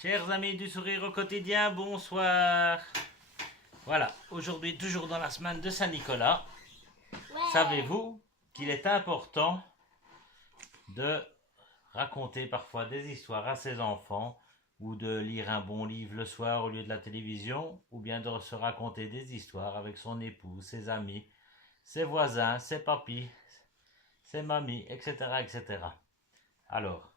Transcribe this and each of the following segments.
Chers amis du sourire au quotidien, bonsoir. Voilà, aujourd'hui, toujours dans la semaine de Saint-Nicolas, savez-vous qu'il est important de raconter parfois des histoires à ses enfants ou de lire un bon livre le soir au lieu de la télévision ou bien de se raconter des histoires avec son époux, ses amis, ses voisins, ses papis, ses mamies, etc. etc. Alors,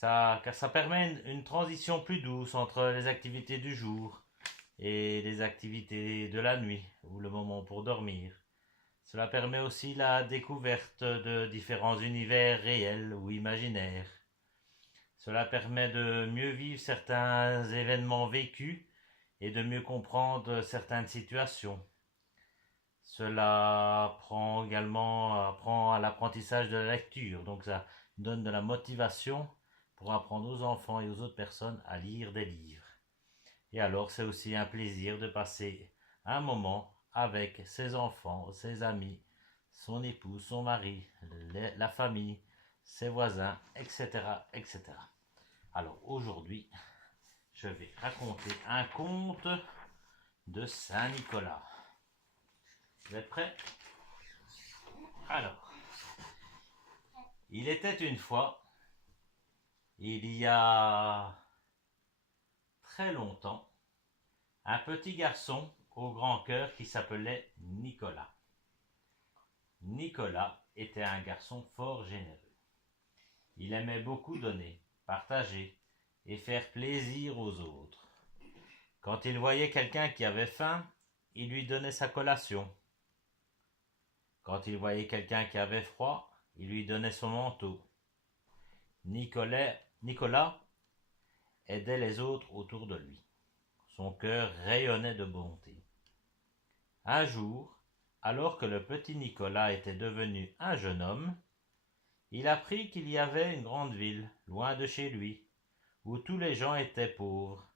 car ça permet une transition plus douce entre les activités du jour et les activités de la nuit ou le moment pour dormir. Cela permet aussi la découverte de différents univers réels ou imaginaires. Cela permet de mieux vivre certains événements vécus et de mieux comprendre certaines situations. Cela apprend à l'apprentissage de la lecture, donc ça donne de la motivation pour apprendre aux enfants et aux autres personnes à lire des livres. Et alors c'est aussi un plaisir de passer un moment avec ses enfants, ses amis, son époux, son mari, la famille, ses voisins, etc., etc. Alors aujourd'hui, je vais raconter un conte de Saint-Nicolas. Vous êtes prêts? Alors, il était une fois, il y a très longtemps, un petit garçon au grand cœur qui s'appelait Nicolas. Nicolas était un garçon fort généreux. Il aimait beaucoup donner, partager et faire plaisir aux autres. Quand il voyait quelqu'un qui avait faim, il lui donnait sa collation. Quand il voyait quelqu'un qui avait froid, il lui donnait son manteau. Nicolas aidait les autres autour de lui. Son cœur rayonnait de bonté. Un jour, alors que le petit Nicolas était devenu un jeune homme, il apprit qu'il y avait une grande ville, loin de chez lui, où tous les gens étaient pauvres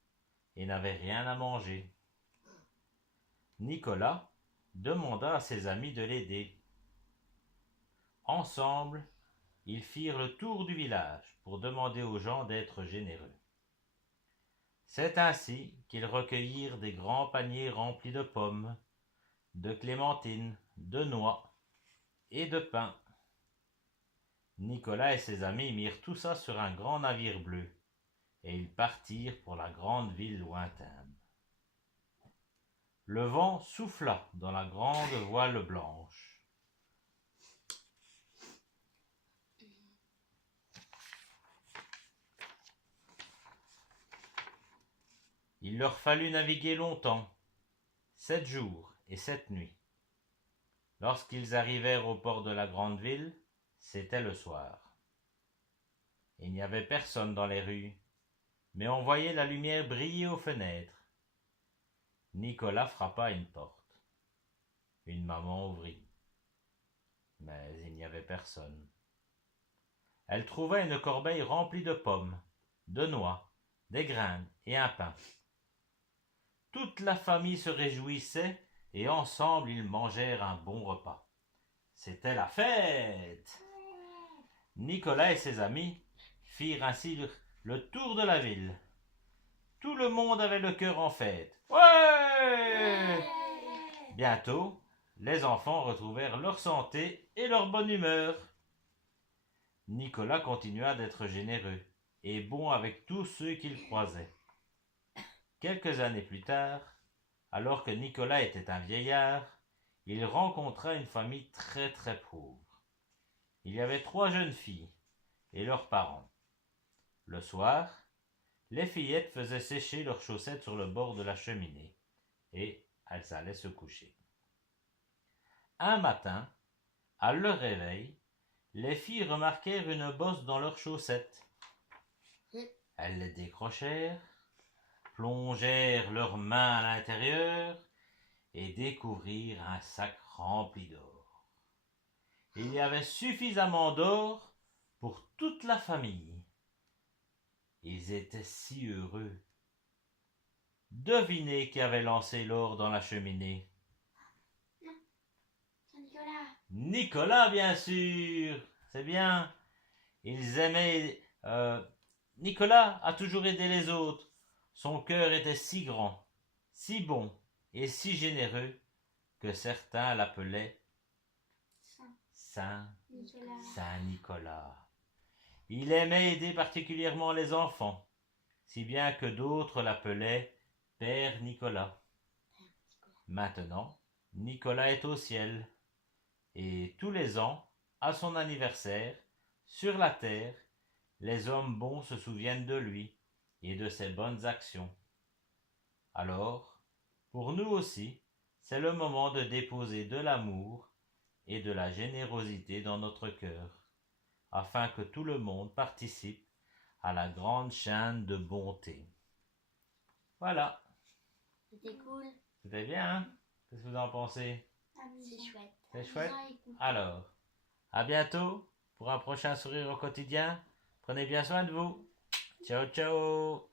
et n'avaient rien à manger. Nicolas demanda à ses amis de l'aider. Ensemble, ils firent le tour du village pour demander aux gens d'être généreux. C'est ainsi qu'ils recueillirent des grands paniers remplis de pommes, de clémentines, de noix et de pain. Nicolas et ses amis mirent tout ça sur un grand navire bleu, et ils partirent pour la grande ville lointaine. Le vent souffla dans la grande voile blanche. Il leur fallut naviguer longtemps, 7 jours et 7 nuits. Lorsqu'ils arrivèrent au port de la grande ville, c'était le soir. Il n'y avait personne dans les rues, mais on voyait la lumière briller aux fenêtres. Nicolas frappa à une porte. Une maman ouvrit, mais il n'y avait personne. Elle trouva une corbeille remplie de pommes, de noix, des graines et un pain. Toute la famille se réjouissait et ensemble ils mangèrent un bon repas. C'était la fête! Nicolas et ses amis firent ainsi le tour de la ville. Tout le monde avait le cœur en fête. Ouais! Bientôt, les enfants retrouvèrent leur santé et leur bonne humeur. Nicolas continua d'être généreux et bon avec tous ceux qu'il croisait. Quelques années plus tard, alors que Nicolas était un vieillard, il rencontra une famille très très pauvre. Il y avait 3 jeunes filles et leurs parents. Le soir, les fillettes faisaient sécher leurs chaussettes sur le bord de la cheminée et elles allaient se coucher. Un matin, à leur réveil, les filles remarquèrent une bosse dans leurs chaussettes. Elles les décrochèrent, plongèrent leurs mains à l'intérieur et découvrirent un sac rempli d'or. Il y avait suffisamment d'or pour toute la famille. Ils étaient si heureux. Devinez qui avait lancé l'or dans la cheminée. Nicolas. Nicolas, bien sûr. C'est bien. Ils aimaient Nicolas a toujours aidé les autres. Son cœur était si grand, si bon et si généreux que certains l'appelaient Saint Nicolas. Saint Nicolas. Il aimait aider particulièrement les enfants, si bien que d'autres l'appelaient Père Nicolas. Maintenant, Nicolas est au ciel, et tous les ans, à son anniversaire, sur la terre, les hommes bons se souviennent de lui et de ses bonnes actions. Alors, pour nous aussi, c'est le moment de déposer de l'amour et de la générosité dans notre cœur, afin que tout le monde participe à la grande chaîne de bonté. Voilà, C'était cool. c'était bien, hein? Qu'est-ce que vous en pensez? C'est chouette. C'est chouette? Amusant à écouter. Alors, à bientôt pour un prochain sourire au quotidien. Prenez bien soin de vous. Ciao, ciao!